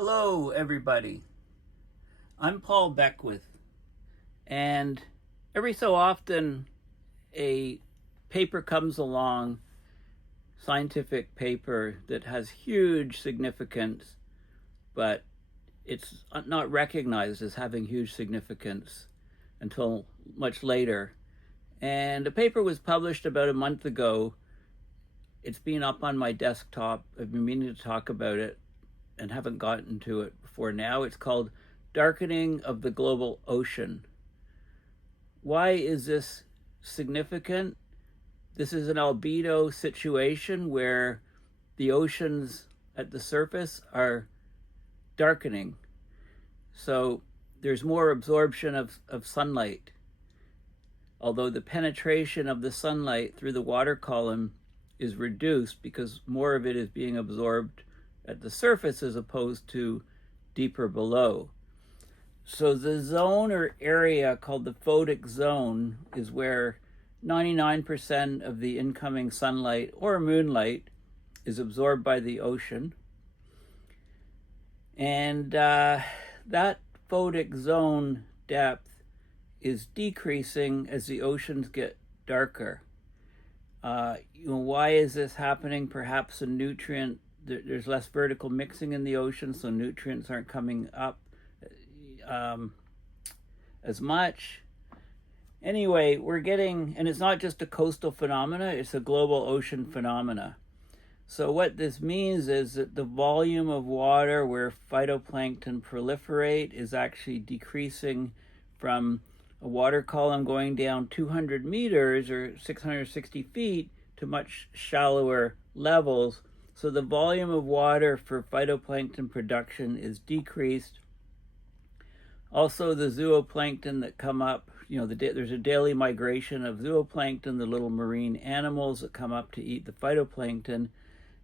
Hello, everybody. I'm Paul Beckwith, and every so often a paper comes along, scientific paper that has huge significance, but it's not recognized as having huge significance until much later. And a paper was published about a month ago. It's been up on my desktop. I've been meaning to talk about it and haven't gotten to it before now. It's called Darkening of the Global Ocean. Why is this significant? This is an albedo situation where the oceans at the surface are darkening. So there's more absorption of sunlight, although the penetration of the sunlight through the water column is reduced because more of it is being absorbed at the surface as opposed to deeper below. So the zone or area called the Photic zone is where 99% of the incoming sunlight or moonlight is absorbed by the ocean. And that Photic zone depth is decreasing as the oceans get darker. Why is this happening? Perhaps a nutrient, there's less vertical mixing in the ocean, so nutrients aren't coming up as much. Anyway, we're getting, and it's not just a coastal phenomena, it's a global ocean phenomena. So what this means is that the volume of water where phytoplankton proliferate is actually decreasing from a water column going down 200 meters or 660 feet to much shallower levels. So the volume of water for phytoplankton production is decreased. Also, the zooplankton that come up, there's a daily migration of zooplankton, the little marine animals that come up to eat the phytoplankton,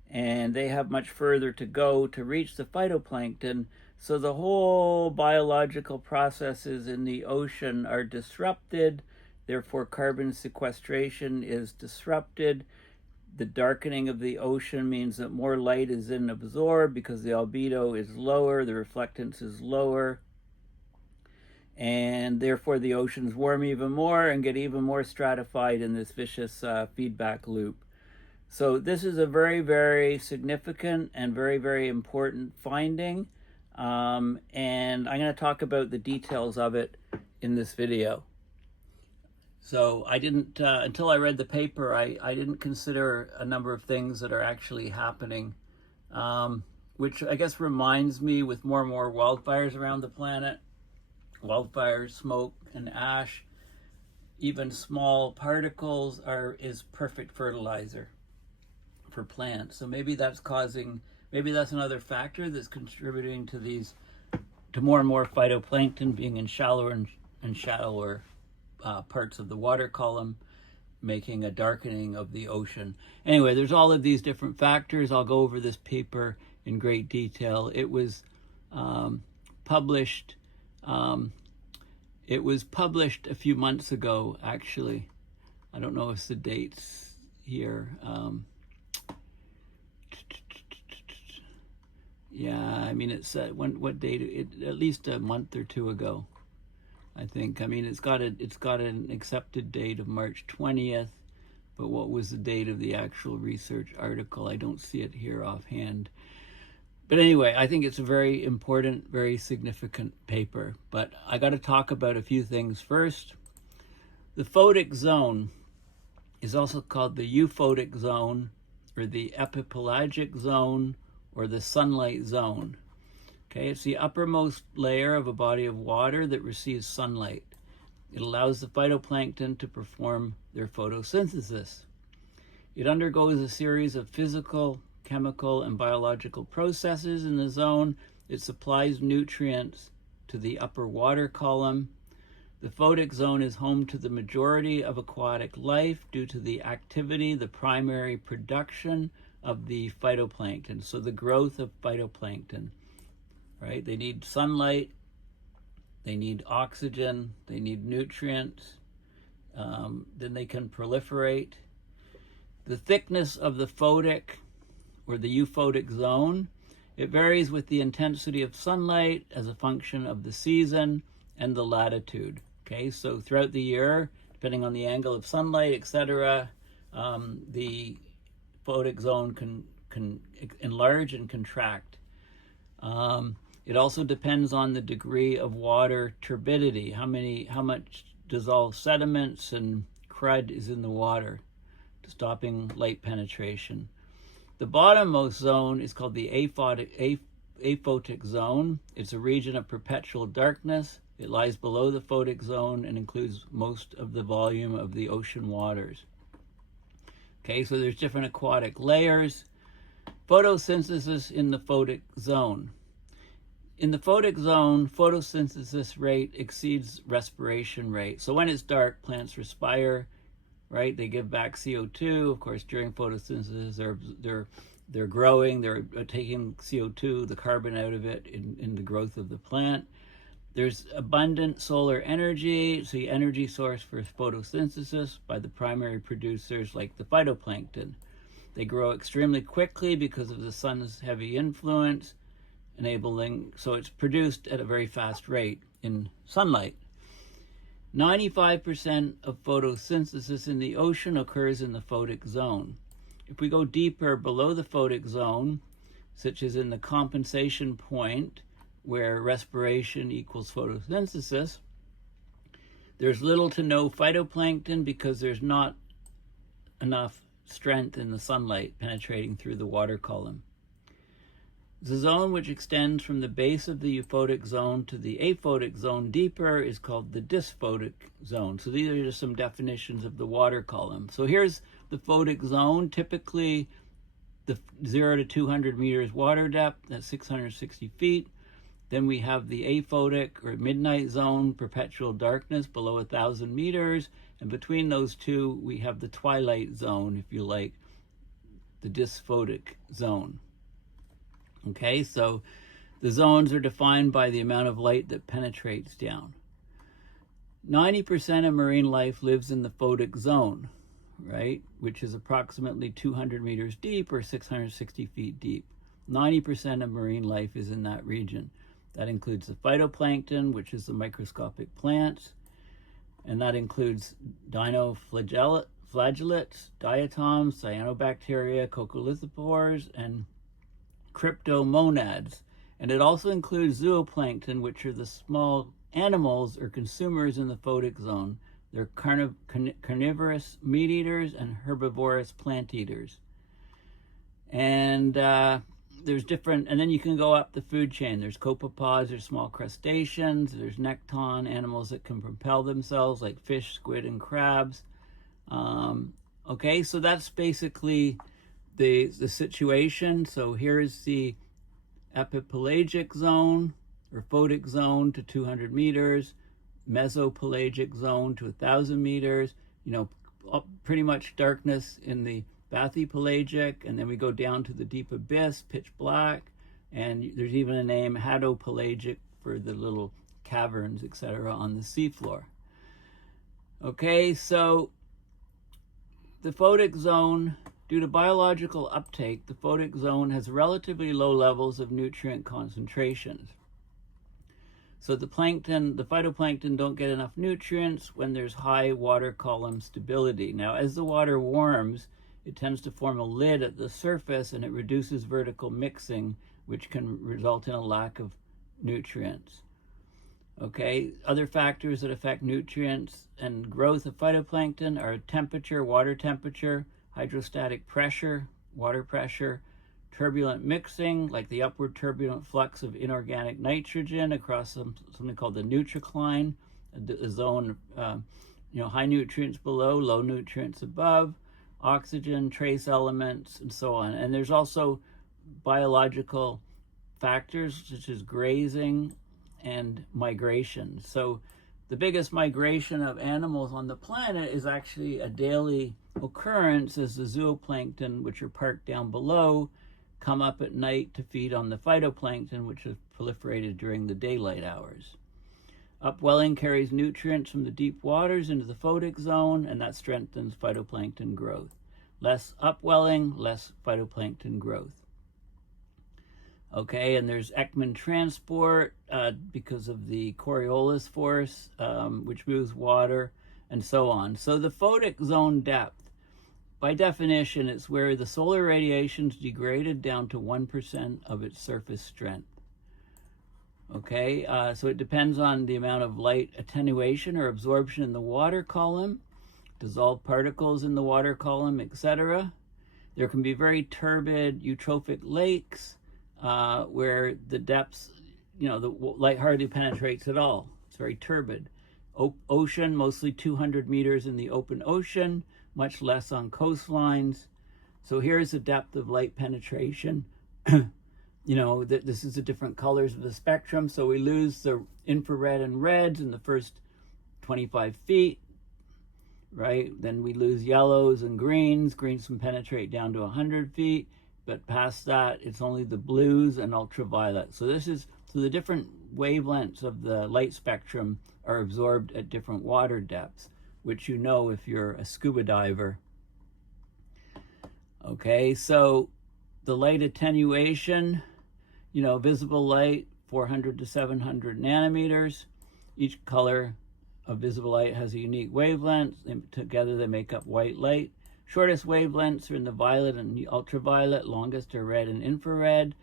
and they have much further to go to reach the phytoplankton. So the whole biological processes in the ocean are disrupted, therefore carbon sequestration is disrupted. The darkening of the ocean means that more light is then absorbed because the albedo is lower, the reflectance is lower, and therefore the oceans warm even more and get even more stratified in this vicious feedback loop. So this is a very, very significant and very, very important finding. And I'm going to talk about the details of it in this video. So I didn't, until I read the paper, I didn't consider a number of things that are actually happening, which I guess reminds me with more and more wildfires around the planet, wildfires, smoke, and ash, even small particles is perfect fertilizer for plants. So maybe that's another factor that's contributing to more and more phytoplankton being in shallower and shallower parts of the water column, making a darkening of the ocean. Anyway, there's all of these different factors. I'll go over this paper in great detail. It was published. It was published a few months ago, actually. I don't know if the date's here. Yeah, I mean, it's what date? At least a month or two ago, I think. I mean, it's got an accepted date of March 20th, but what was the date of the actual research article? I don't see it here offhand. But anyway, I think it's a very important, very significant paper. But I got to talk about a few things first. The Photic zone is also called the euphotic zone, or the epipelagic zone, or the sunlight zone. Okay, it's the uppermost layer of a body of water that receives sunlight. It allows the phytoplankton to perform their photosynthesis. It undergoes a series of physical, chemical, and biological processes in the zone. It supplies nutrients to the upper water column. The Photic zone is home to the majority of aquatic life due to the activity, the primary production of the phytoplankton, so the growth of phytoplankton, right? They need sunlight, they need oxygen, they need nutrients, then they can proliferate. The thickness of the Photic or the euphotic zone It varies with the intensity of sunlight as a function of the season and the latitude. Okay, so throughout the year, depending on the angle of sunlight, etc., the photic zone can enlarge and contract. It also depends on the degree of water turbidity, how much dissolved sediments and crud is in the water, stopping light penetration. The bottommost zone is called the aphotic zone. It's a region of perpetual darkness. It lies below the photic zone and includes most of the volume of the ocean waters. Okay, so there's different aquatic layers. Photosynthesis in the photic zone. In the photic zone, photosynthesis rate exceeds respiration rate. So when it's dark, plants respire, right? They give back CO2. Of course, during photosynthesis, they're growing. They're taking CO2, the carbon out of it in the growth of the plant. There's abundant solar energy. It's the energy source for photosynthesis by the primary producers like the phytoplankton. They grow extremely quickly because of the sun's heavy influence, so it's produced at a very fast rate in sunlight. 95% of photosynthesis in the ocean occurs in the photic zone. If we go deeper below the photic zone, such as in the compensation point, where respiration equals photosynthesis, there's little to no phytoplankton because there's not enough strength in the sunlight penetrating through the water column. The zone which extends from the base of the euphotic zone to the aphotic zone deeper is called the dysphotic zone. So these are just some definitions of the water column. So here's the photic zone, typically the 0 to 200 meters water depth, that's 660 feet. Then we have the aphotic or midnight zone, perpetual darkness below 1,000 meters. And between those two, we have the twilight zone, if you like, the dysphotic zone. Okay, so the zones are defined by the amount of light that penetrates down. 90% of marine life lives in the photic zone, right, which is approximately 200 meters deep or 660 feet deep. 90% of marine life is in that region. That includes the phytoplankton, which is the microscopic plants, and that includes dinoflagellates, diatoms, cyanobacteria, coccolithophores, and cryptomonads. And it also includes zooplankton, which are the small animals or consumers in the photic zone. They're carnivorous meat eaters and herbivorous plant eaters. And there's different, and then you can go up the food chain. There's copepods, there's small crustaceans, there's nekton, animals that can propel themselves like fish, squid, and crabs. Okay, so that's basically the situation. So here's the epipelagic zone or photic zone to 200 meters, mesopelagic zone to 1,000 meters, pretty much darkness in the bathypelagic, and then we go down to the deep abyss, pitch black, and there's even a name, hadopelagic, for the little caverns, etc., on the seafloor. Okay, so the photic zone, due to biological uptake, the photic zone has relatively low levels of nutrient concentrations. So the phytoplankton don't get enough nutrients when there's high water column stability. Now, as the water warms, it tends to form a lid at the surface and it reduces vertical mixing, which can result in a lack of nutrients. Okay, other factors that affect nutrients and growth of phytoplankton are temperature, water temperature, hydrostatic pressure, water pressure, turbulent mixing, like the upward turbulent flux of inorganic nitrogen across something called the nutricline, a zone, high nutrients below, low nutrients above, oxygen, trace elements, and so on. And there's also biological factors such as grazing and migration. So the biggest migration of animals on the planet is actually a daily occurrence as the zooplankton, which are parked down below, come up at night to feed on the phytoplankton, which is proliferated during the daylight hours. Upwelling carries nutrients from the deep waters into the photic zone, and that strengthens phytoplankton growth. Less upwelling, less phytoplankton growth. Okay, and there's Ekman transport because of the Coriolis force, which moves water, and so on. So the photic zone depth, by definition, it's where the solar radiation is degraded down to 1% of its surface strength. Okay, so it depends on the amount of light attenuation or absorption in the water column, dissolved particles in the water column, etc. There can be very turbid eutrophic lakes, where the depths, the light hardly penetrates at all. It's very turbid. Ocean, mostly 200 meters in the open ocean, much less on coastlines. So here's the depth of light penetration. This is the different colors of the spectrum. So we lose the infrared and reds in the first 25 feet, right? Then we lose yellows and greens. Greens can penetrate down to 100 feet. But past that, it's only the blues and ultraviolet. So the different wavelengths of the light spectrum are absorbed at different water depths, which you know if you're a scuba diver. Okay, so the light attenuation, visible light, 400 to 700 nanometers. Each color of visible light has a unique wavelength, and together they make up white light. Shortest wavelengths are in the violet and the ultraviolet, longest are red and infrared.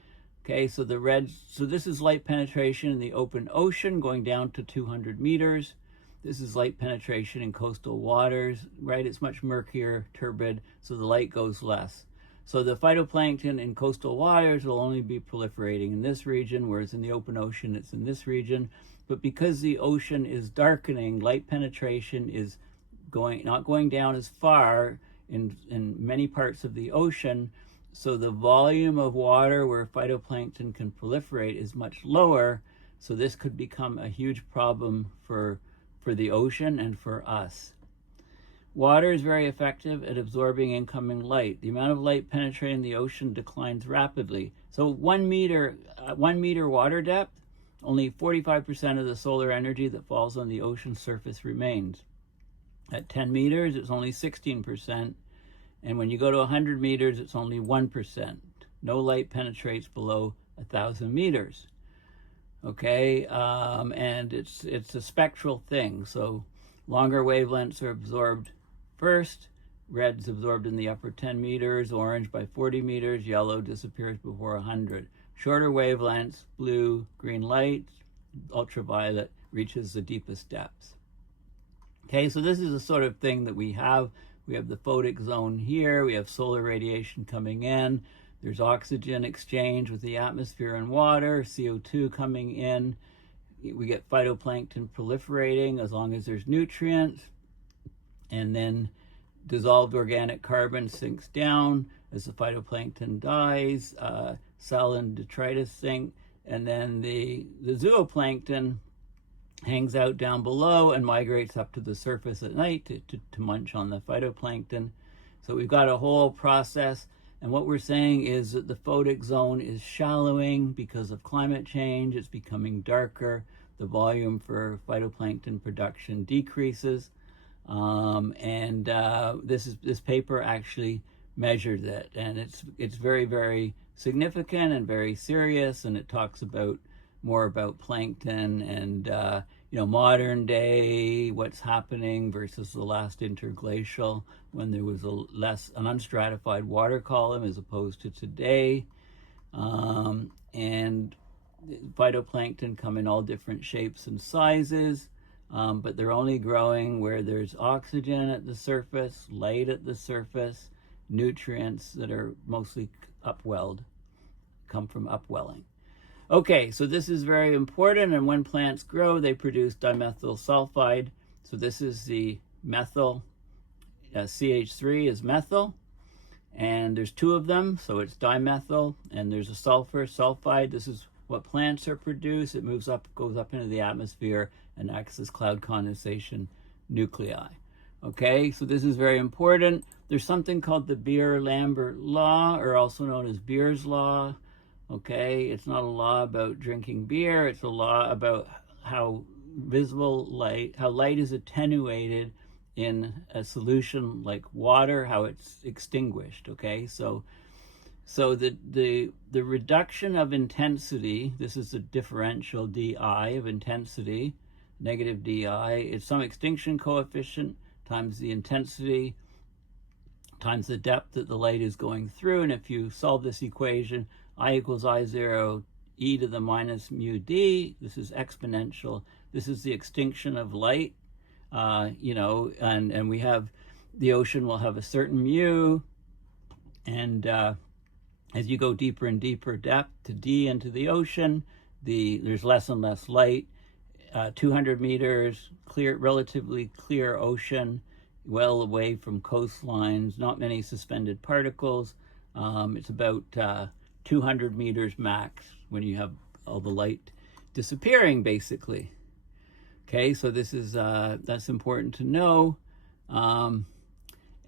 Okay, so this is light penetration in the open ocean going down to 200 meters. This is light penetration in coastal waters, right? It's much murkier, turbid, so the light goes less. So the phytoplankton in coastal waters will only be proliferating in this region, whereas in the open ocean, it's in this region. But because the ocean is darkening, light penetration is not going down as far in many parts of the ocean, so the volume of water where phytoplankton can proliferate is much lower, so this could become a huge problem for the ocean and for us. Water is very effective at absorbing incoming light. The amount of light penetrating the ocean declines rapidly. So 1 meter water depth, only 45% of the solar energy that falls on the ocean surface remains. At 10 meters, it's only 16%. And when you go to 100 meters, it's only 1%. No light penetrates below 1,000 meters. Okay, and it's a spectral thing. So longer wavelengths are absorbed first. Red's absorbed in the upper 10 meters, orange by 40 meters, yellow disappears before 100. Shorter wavelengths, blue, green light, ultraviolet, reaches the deepest depths. Okay, so this is the sort of thing that we have. We have the photic zone here. We have solar radiation coming in. There's oxygen exchange with the atmosphere and water, CO2 coming in. We get phytoplankton proliferating as long as there's nutrients. And then dissolved organic carbon sinks down as the phytoplankton dies. Cell and detritus sink. And then the zooplankton hangs out down below and migrates up to the surface at night to munch on the phytoplankton. So we've got a whole process, and what we're saying is that the photic zone is shallowing because of climate change. It's becoming darker. The volume for phytoplankton production decreases, and this paper actually measured it, and it's very, very significant and very serious, and it talks about more about plankton and modern day, what's happening versus the last interglacial when there was an unstratified water column as opposed to today. And phytoplankton come in all different shapes and sizes, but they're only growing where there's oxygen at the surface, light at the surface, nutrients that are mostly upwelled, come from upwelling. Okay, so this is very important, and when plants grow, they produce dimethyl sulfide. So this is the methyl, CH3 is methyl, and there's two of them, so it's dimethyl, and there's a sulfur, sulfide. This is what plants are produced. It moves up, goes up into the atmosphere, and acts as cloud condensation nuclei. Okay, so this is very important. There's something called the Beer-Lambert law, or also known as Beer's law. Okay, it's not a law about drinking beer. It's a law about how light is attenuated in a solution like water, how it's extinguished. Okay, so So the reduction of intensity, this is the differential di of intensity, negative di, it's some extinction coefficient times the intensity times the depth that the light is going through. And if you solve this equation, I equals I0 e to the minus mu d, this is exponential. This is the extinction of light, you know, and we have, the ocean will have a certain mu, and as you go deeper and deeper depth to D into the ocean, there's less and less light. 200 meters, clear, relatively clear ocean, well away from coastlines, not many suspended particles. It's about 200 meters max when you have all the light disappearing, basically. Okay, so this is that's important to know.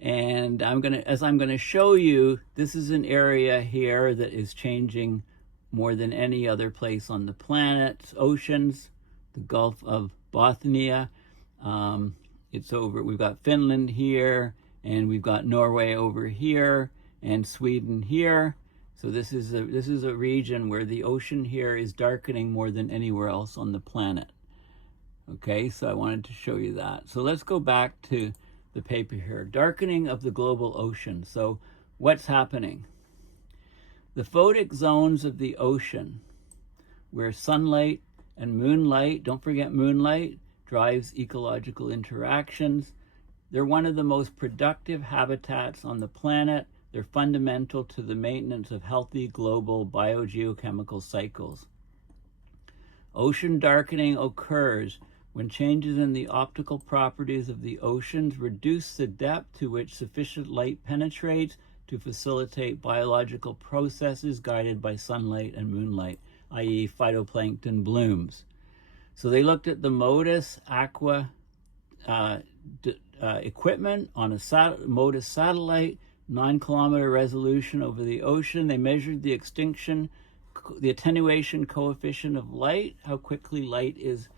And as I'm gonna show you, this is an area here that is changing more than any other place on the planet. Oceans, the Gulf of Bothnia. It's over, we've got Finland here, and we've got Norway over here, and Sweden here. So this is a region where the ocean here is darkening more than anywhere else on the planet. Okay, so I wanted to show you that. So let's go back to the paper here. Darkening of the global ocean. So what's happening? The photic zones of the ocean, where sunlight and moonlight, don't forget moonlight, drives ecological interactions. They're one of the most productive habitats on the planet. They're fundamental to the maintenance of healthy global biogeochemical cycles. Ocean darkening occurs when changes in the optical properties of the oceans reduce the depth to which sufficient light penetrates to facilitate biological processes guided by sunlight and moonlight, i.e. phytoplankton blooms. So they looked at the MODIS aqua equipment on a MODIS satellite, 9-kilometer resolution over the ocean. They measured the attenuation coefficient of light, how quickly light is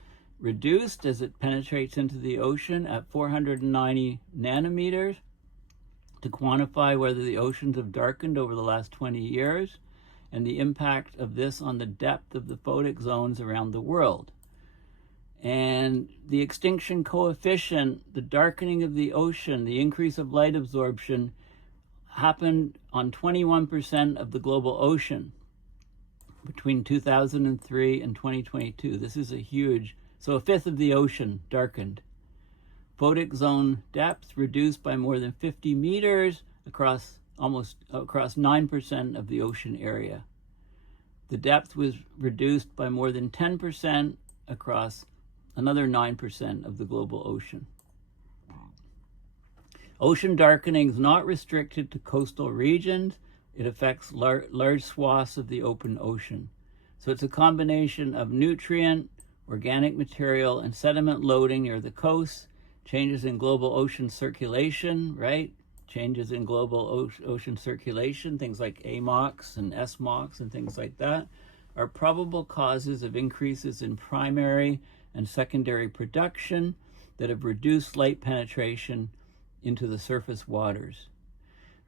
reduced as it penetrates into the ocean at 490 nanometers to quantify whether the oceans have darkened over the last 20 years and the impact of this on the depth of the photic zones around the world. And the extinction coefficient, the darkening of the ocean, the increase of light absorption happened on 21% of the global ocean between 2003 and 2022. This is a huge, so a fifth of the ocean darkened. Photic zone depth reduced by more than 50 meters across 9% of the ocean area. The depth was reduced by more than 10% across another 9% of the global ocean. Ocean darkening is not restricted to coastal regions. It affects large swaths of the open ocean. So it's a combination of nutrient, organic material, and sediment loading near the coast, changes in global ocean circulation, right? Changes in global ocean circulation, things like AMOX and SMOX and things like that, are probable causes of increases in primary and secondary production that have reduced light penetration into the surface waters.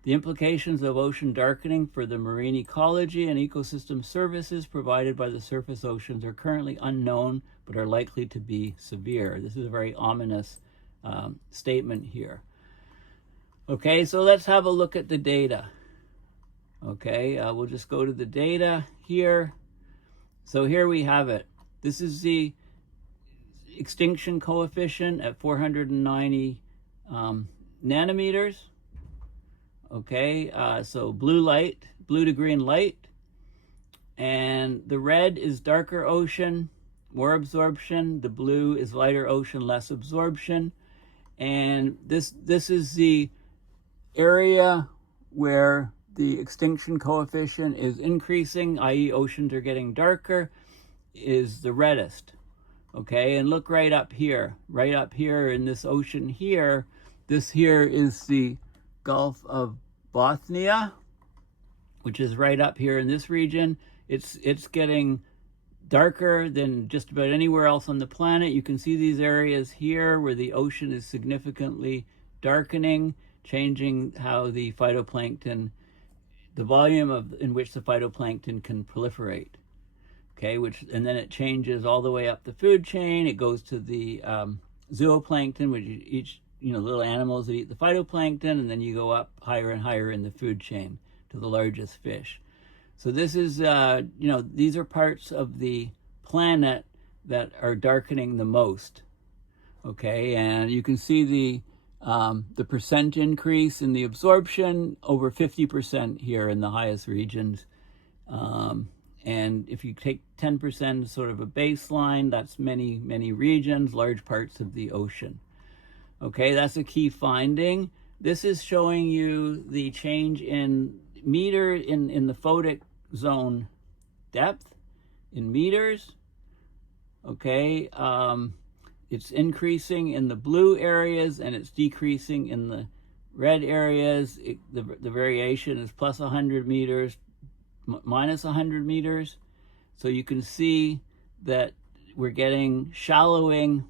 The implications of ocean darkening for the marine ecology and ecosystem services provided by the surface oceans are currently unknown, but are likely to be severe. This is a very ominous statement here. Okay, so let's have a look at the data. Okay, we'll just go to the data here. So here we have it. This is the extinction coefficient at 490 nanometers. Okay, so blue to green light, and the red is darker ocean, more absorption. The blue is lighter ocean, less absorption. And this is the area where the extinction coefficient is increasing, i.e. oceans are getting darker, is the reddest. Okay, and look right up here in this ocean here. This here is the Gulf of Bothnia, which is right up here in this region. It's getting darker than just about anywhere else on the planet. You can see these areas here where the ocean is significantly darkening, changing how the phytoplankton the volume in which the phytoplankton can proliferate. Okay, and then it changes all the way up the food chain. It goes to the zooplankton, which each little animals that eat the phytoplankton, and then you go up higher and higher in the food chain to the largest fish. So this is these are parts of the planet that are darkening the most. Okay, and you can see the percent increase in the absorption, over 50% here in the highest regions. And if you take 10% as sort of a baseline, that's many, many regions, large parts of the ocean. Okay, that's a key finding. This is showing you the change in meter in the photic zone depth in meters. Okay, it's increasing in the blue areas and it's decreasing in the red areas. The variation is plus 100 meters, minus 100 meters. So you can see that we're getting shallowing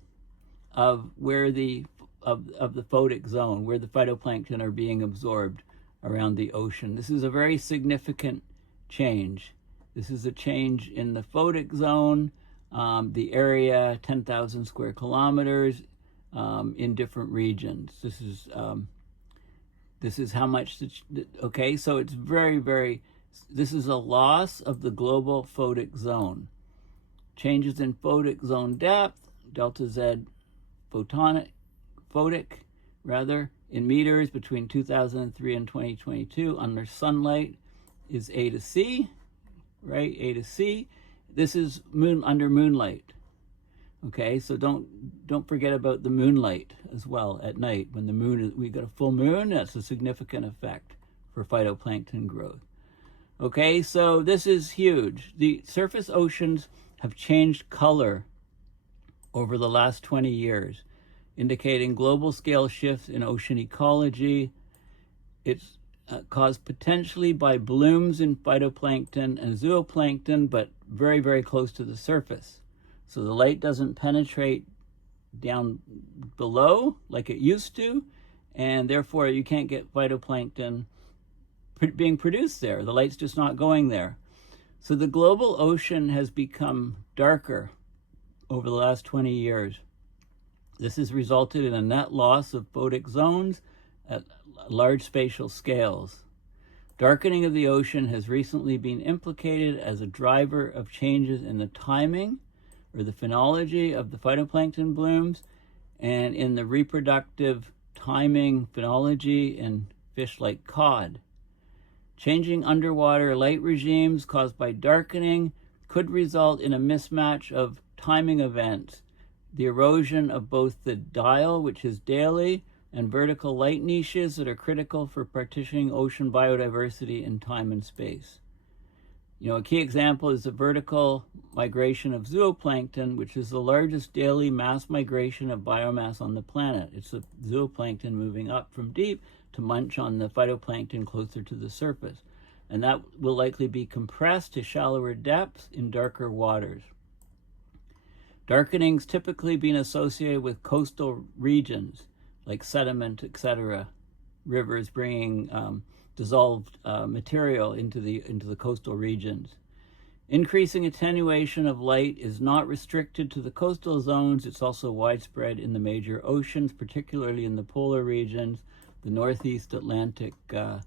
of where the photic zone, where the phytoplankton are being absorbed around the ocean. This is a very significant change. This is a change in the photic zone, the area 10,000 square kilometers in different regions. This is how much, okay, so it's very, very, this is a loss of the global photic zone. Changes in photic zone depth, delta Z photic, in meters between 2003 and 2022 under sunlight is A to C, right? A to C. This is under moonlight. Okay, so don't forget about the moonlight as well at night. When the moon we got a full moon, that's a significant effect for phytoplankton growth. Okay, so this is huge. The surface oceans have changed color over the last 20 years, indicating global scale shifts in ocean ecology. It's caused potentially by blooms in phytoplankton and zooplankton, but very, very close to the surface. So the light doesn't penetrate down below like it used to, and therefore you can't get phytoplankton being produced there. The light's just not going there. So the global ocean has become darker over the last 20 years. This has resulted in a net loss of photic zones at large spatial scales. Darkening of the ocean has recently been implicated as a driver of changes in the timing or the phenology of the phytoplankton blooms and in the reproductive timing phenology in fish like cod. Changing underwater light regimes caused by darkening could result in a mismatch of timing events, the erosion of both the dial, which is daily, and vertical light niches that are critical for partitioning ocean biodiversity in time and space. A key example is the vertical migration of zooplankton, which is the largest daily mass migration of biomass on the planet. It's the zooplankton moving up from deep to munch on the phytoplankton closer to the surface. And that will likely be compressed to shallower depths in darker waters. Darkening's typically been associated with coastal regions like sediment, etc., rivers bringing dissolved material into the coastal regions. Increasing attenuation of light is not restricted to the coastal zones. It's also widespread in the major oceans, particularly in the polar regions, the Northeast Atlantic and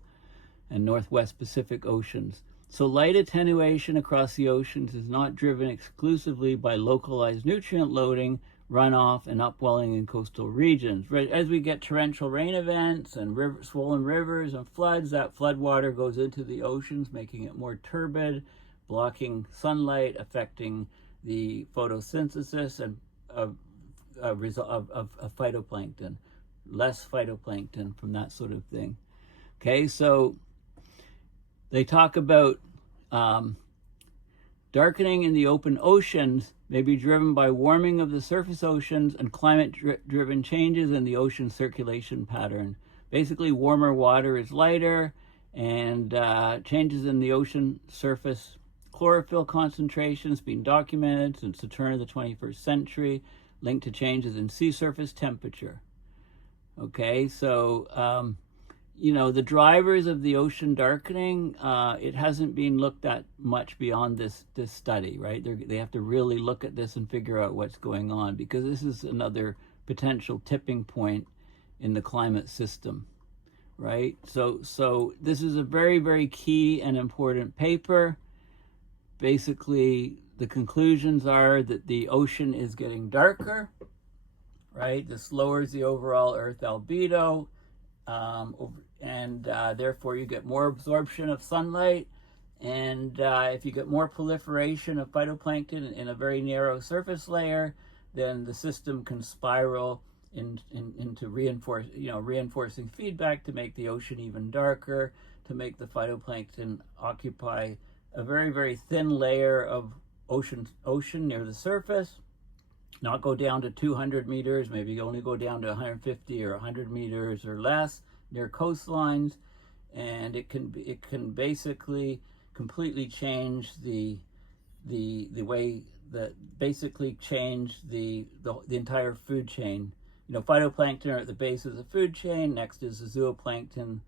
Northwest Pacific Oceans. So light attenuation across the oceans is not driven exclusively by localized nutrient loading, runoff, and upwelling in coastal regions. As we get torrential rain events and swollen rivers and floods, that flood water goes into the oceans, making it more turbid, blocking sunlight, affecting the photosynthesis and of phytoplankton, less phytoplankton from that sort of thing. Okay, so they talk about darkening in the open oceans may be driven by warming of the surface oceans and climate-driven changes in the ocean circulation pattern. Basically, warmer water is lighter, and changes in the ocean surface chlorophyll concentrations being documented since the turn of the 21st century, linked to changes in sea surface temperature. Okay, so the drivers of the ocean darkening, it hasn't been looked at much beyond this study, right? They have to really look at this and figure out what's going on, because this is another potential tipping point in the climate system, right? So this is a very, very key and important paper. Basically, the conclusions are that the ocean is getting darker, right? This lowers the overall Earth albedo, and therefore you get more absorption of sunlight. And if you get more proliferation of phytoplankton in a very narrow surface layer, then the system can spiral into reinforcing feedback to make the ocean even darker, to make the phytoplankton occupy a very, very thin layer of ocean near the surface, not go down to 200 meters, maybe only go down to 150 or 100 meters or less near coastlines. And it can basically completely change the way that basically change the entire food chain. Phytoplankton are at the base of the food chain. Next is the zooplankton,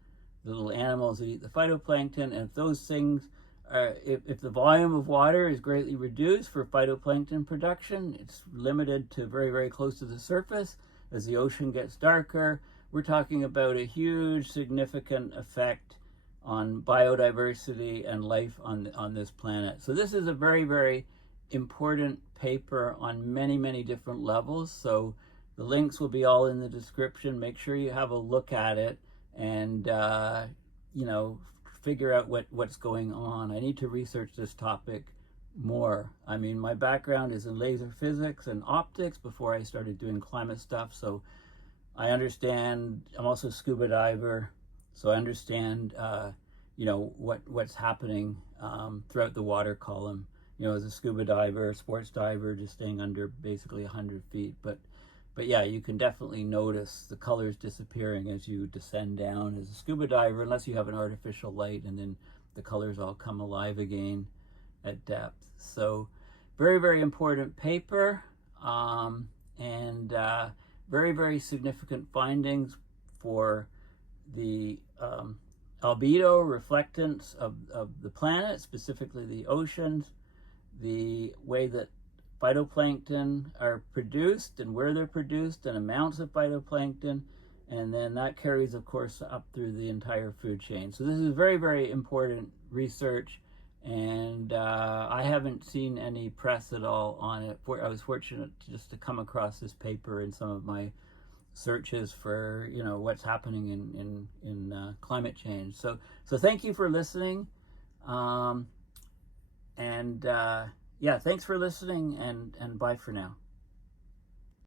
the little animals that eat the phytoplankton. And if those things if the volume of water is greatly reduced for phytoplankton production, it's limited to very, very close to the surface. As the ocean gets darker, we're talking about a huge, significant effect on biodiversity and life on this planet. So this is a very, very important paper on many, many different levels. So the links will be all in the description. Make sure you have a look at it and, figure out what's going on. I need to research this topic more. I mean, my background is in laser physics and optics before I started doing climate stuff. So I understand, I'm also a scuba diver. So I understand, what's happening throughout the water column. As a scuba diver, sports diver, just staying under basically 100 feet. But yeah, you can definitely notice the colors disappearing as you descend down as a scuba diver, unless you have an artificial light, and then the colors all come alive again at depth. So very, very important paper, and very, very significant findings for the albedo reflectance of the planet, specifically the oceans, the way that phytoplankton are produced and where they're produced, and amounts of phytoplankton, and then that carries, of course, up through the entire food chain. So this is very, very important research, and I haven't seen any press at all on it. I was fortunate just to come across this paper in some of my searches for what's happening in climate change. So thank you for listening, yeah, thanks for listening, and bye for now.